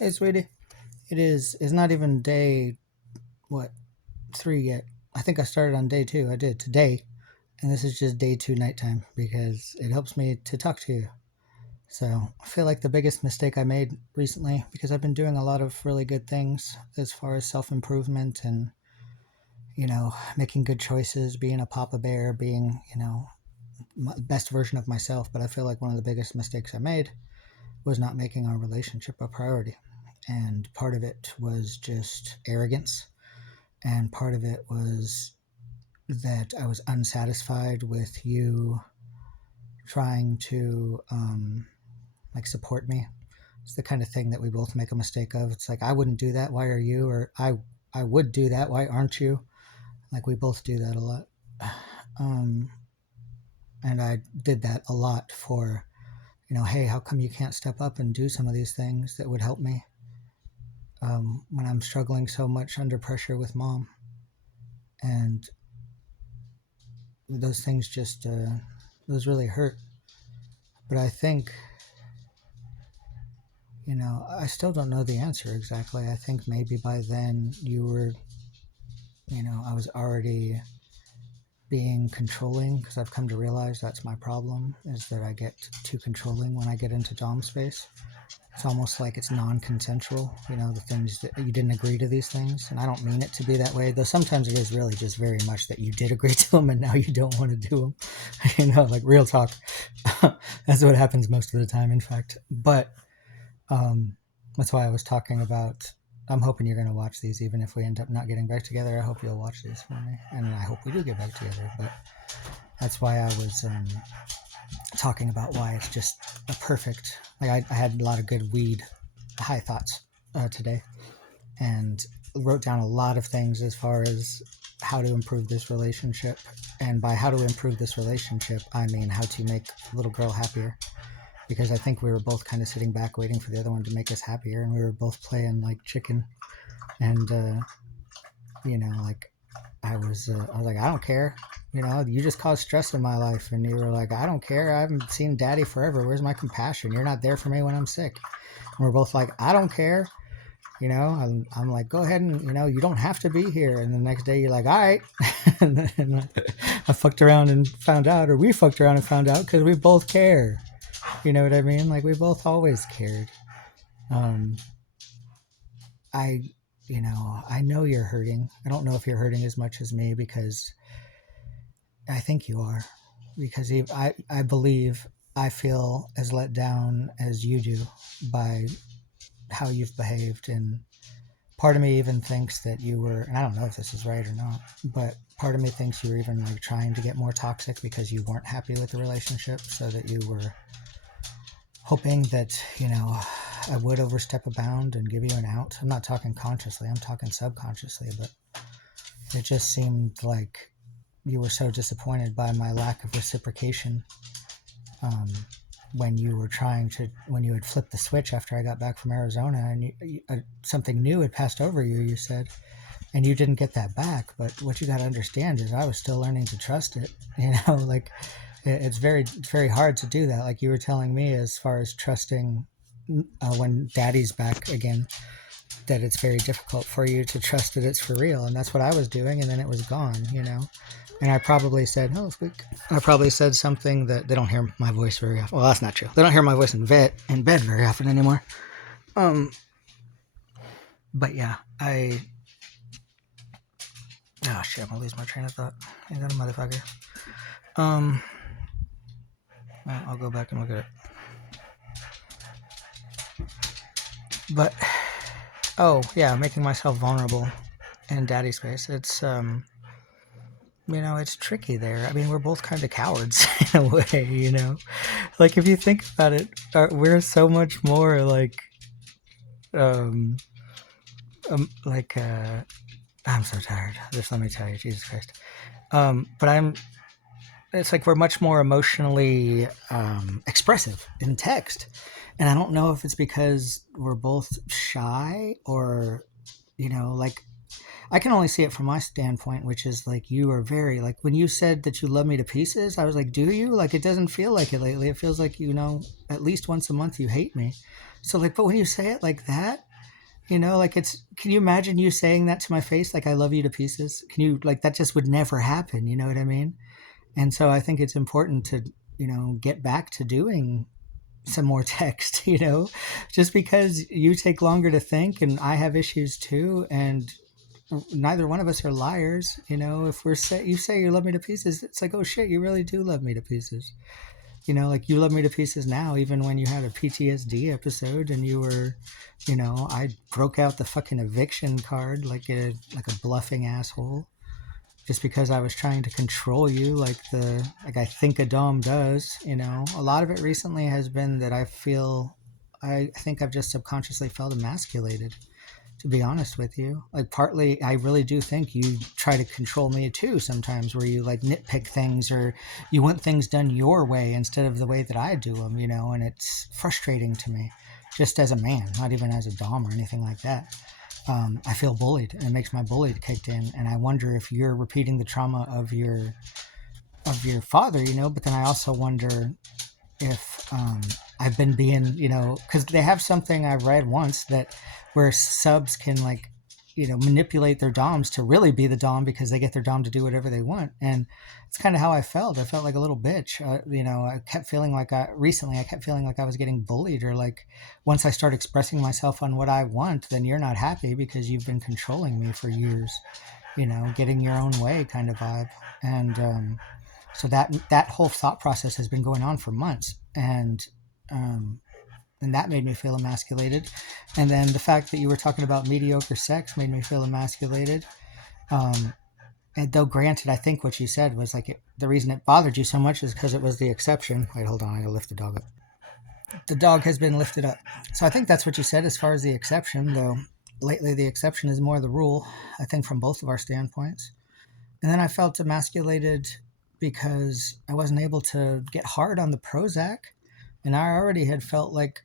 Hey, sweetie. It's not even day, what, 3 yet. I think I started on day 2. I did today. And this is just day 2 nighttime because it helps me to talk to you. So I feel like the biggest mistake I made recently, because I've been doing a lot of really good things as far as self improvement and, making good choices, being a Papa Bear, being, my best version of myself. But I feel like one of the biggest mistakes I made was not making our relationship a priority. And part of it was just arrogance. And part of it was that I was unsatisfied with you trying to like support me. It's the kind of thing that we both make a mistake of. It's like, I wouldn't do that. Why are you? Or I would do that. Why aren't you? Like, we both do that a lot. Um, and I did that a lot for, hey, how come you can't step up and do some of these things that would help me when I'm struggling so much under pressure with mom? And those things just, those really hurt. But I think, I still don't know the answer exactly. I think maybe by then you were, I was already being controlling because I've come to realize that's my problem is that I get too controlling when I get into dom space. It's almost like it's non-consensual, the things that you didn't agree to these things. And I don't mean it to be that way, though sometimes it is really just very much that you did agree to them and now you don't want to do them. Like real talk. That's what happens most of the time, in fact. But um, that's why I was talking about. I'm hoping you're going to watch these, even if we end up not getting back together. I hope you'll watch these for me, and I hope we do get back together. But that's why I was talking about why it's just a perfect. Like I had a lot of good weed, high thoughts today, and wrote down a lot of things as far as how to improve this relationship. And by how to improve this relationship, I mean how to make little girl happier, because I think we were both kind of sitting back waiting for the other one to make us happier, and we were both playing like chicken. And like I was like, I don't care. You just caused stress in my life, and you were like, I don't care. I haven't seen Daddy forever. Where's my compassion? You're not there for me when I'm sick. And we're both like, I don't care. I'm like, go ahead and you don't have to be here. And the next day you're like, all right. And then I fucked around and found out, or we fucked around and found out because we both care. You know what I mean? Like, we both always cared. Um, I, I know you're hurting. I don't know if you're hurting as much as me, because I think you are. Because I believe I feel as let down as you do by how you've behaved. And part of me even thinks that you were, and I don't know if this is right or not, but part of me thinks you were even like trying to get more toxic because you weren't happy with the relationship, so that you were hoping that, I would overstep a bound and give you an out. I'm not talking consciously, I'm talking subconsciously, but it just seemed like you were so disappointed by my lack of reciprocation um, when when you had flipped the switch after I got back from Arizona, and something new had passed over you, you said, and you didn't get that back. But what you got to understand is I was still learning to trust it. Like, it's very hard to do that. Like you were telling me, as far as trusting when Daddy's back again, that it's very difficult for you to trust that it's for real. And that's what I was doing, and then it was gone. And I probably said, oh, squeak. I probably said something that they don't hear my voice very often. Well, that's not true. They don't hear my voice in bed very often anymore. Um, but yeah, oh shit, I'm gonna lose my train of thought. Hang on, motherfucker. Um, well, I'll go back and look at it. But oh yeah, making myself vulnerable in Daddy's space. It's tricky there. I mean, we're both kind of cowards in a way. Like, if you think about it, we're so much more um, like, I'm so tired. Just let me tell you, Jesus Christ. But it's like we're much more emotionally expressive in text. And I don't know if it's because we're both shy, or, like, I can only see it from my standpoint, which is like you are very like when you said that you love me to pieces, I was like, do you? Like it doesn't feel like it lately. It feels like, at least once a month you hate me. So like, but when you say it like that, like can you imagine you saying that to my face? Like, I love you to pieces. Can you, like, that just would never happen. You know what I mean? And so I think it's important to, get back to doing some more text, just because you take longer to think and I have issues too. And neither one of us are liars. If you say you love me to pieces, it's like, oh shit, you really do love me to pieces. Like you love me to pieces now, even when you had a PTSD episode and you were, I broke out the fucking eviction card like a bluffing asshole, just because I was trying to control you, like I think a dom does. A lot of it recently has been that I think I've just subconsciously felt emasculated, to be honest with you. Like, partly, I really do think you try to control me too sometimes, where you like nitpick things or you want things done your way instead of the way that I do them, and it's frustrating to me, just as a man, not even as a dom or anything like that. I feel bullied, and it makes my bully kicked in, and I wonder if you're repeating the trauma of your father, but then I also wonder if I've been being, because they have something I read once that where subs can like, manipulate their doms to really be the dom because they get their dom to do whatever they want. And it's kind of how I felt. I felt like a little bitch. I kept feeling like recently I kept feeling like I was getting bullied, or like once I start expressing myself on what I want, then you're not happy because you've been controlling me for years, getting your own way kind of vibe. And so that whole thought process has been going on for months, and that made me feel emasculated. And then the fact that you were talking about mediocre sex made me feel emasculated. And though granted, I think what you said was like the reason it bothered you so much is because it was the exception. Wait, hold on, I gotta lift the dog up. The dog has been lifted up. So I think that's what you said as far as the exception, though lately the exception is more the rule, I think, from both of our standpoints. And then I felt emasculated because I wasn't able to get hard on the Prozac. And I already had felt like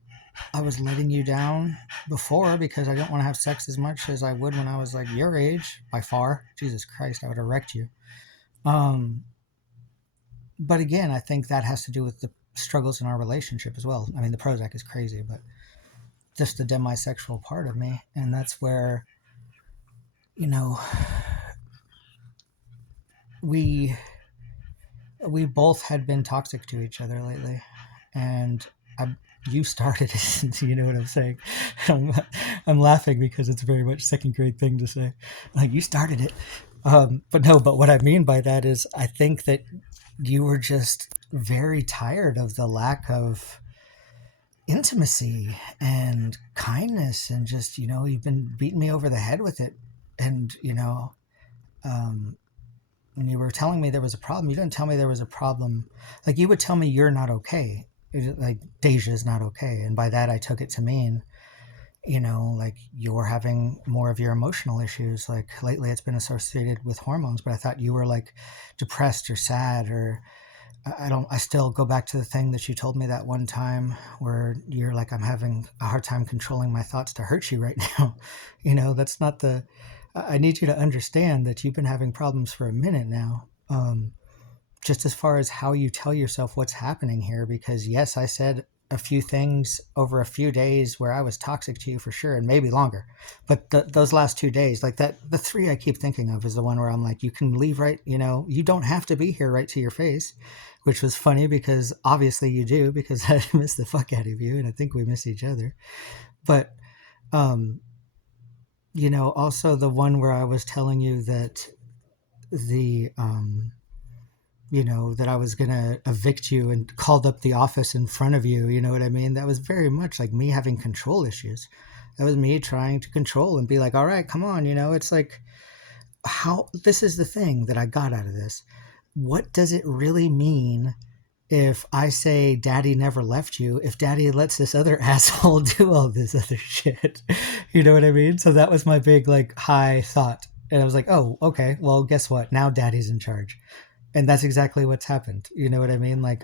I was letting you down before because I didn't want to have sex as much as I would when I was like your age, by far. Jesus Christ, I would have wrecked you. But again, I think that has to do with the struggles in our relationship as well. I mean, the Prozac is crazy, but just the demisexual part of me. And that's where, we both had been toxic to each other lately. And you started it. You know what I'm saying? I'm laughing because it's very much second grade thing to say. Like, you started it. But what I mean by that is I think that you were just very tired of the lack of intimacy and kindness, and just, you've been beating me over the head with it. And, when you were telling me there was a problem, you didn't tell me there was a problem. Like, you would tell me you're not okay. Like, Deja's not okay. And by that, I took it to mean, like you're having more of your emotional issues. Like, lately it's been associated with hormones, but I thought you were like depressed or sad, or I still go back to the thing that you told me that one time where you're like, I'm having a hard time controlling my thoughts to hurt you right now. That's not I need you to understand that you've been having problems for a minute now. Just as far as how you tell yourself what's happening here, because yes, I said a few things over a few days where I was toxic to you for sure, and maybe longer. But those last 2 days, like that, the three I keep thinking of is the one where I'm like, you can leave right, you don't have to be here right to your face, which was funny because obviously you do, because I miss the fuck out of you, and I think we miss each other. But, also the one where I was telling you that that I was going to evict you and called up the office in front of you. You know what I mean? That was very much like me having control issues. That was me trying to control and be like, all right, come on. It's like, this is the thing that I got out of this. What does it really mean if I say daddy never left you, if daddy lets this other asshole do all this other shit? You know what I mean? So that was my big, like, high thought. And I was like, oh, okay, well, guess what? Now daddy's in charge. And that's exactly what's happened. You know what I mean? Like,